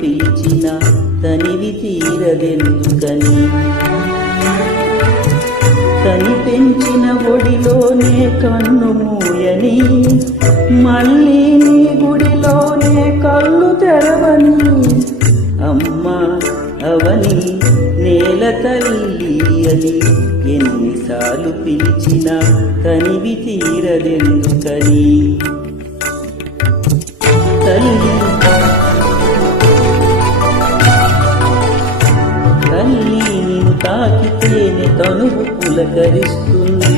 పిలిచిన తనివి తీరదెందుకని. తని పెంచిన ఒడిలోనే కన్ను మూయని, మళ్ళీ నీ గుడిలోనే కళ్ళు తెరవని. అమ్మా అవని నేల తల్లి అని ఎన్నిసార్లు పిలిచినా తనివి తీరదెందుకని. తల్లి తల్లి నిన్ను తాకితేనే తనువు పులకరిస్తుంది,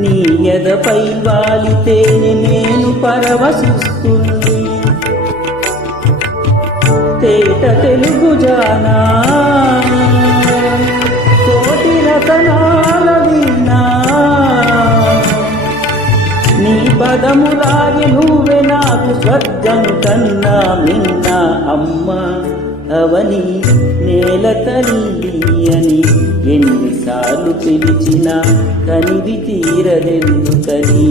నీ ఎదపై వాలితేనే నేను పరవశిస్తుంది. తేట తెలుగు జానా కోటి రతనాల వీణా, నీ పదములాగి నువ్వే నాకు స్వర్గం కన్నా మిన్నా. అమ్మా అవని నేల తల్లి అని ఎన్నిసార్లు పిలిచినా తనివి తీరదెందుకని.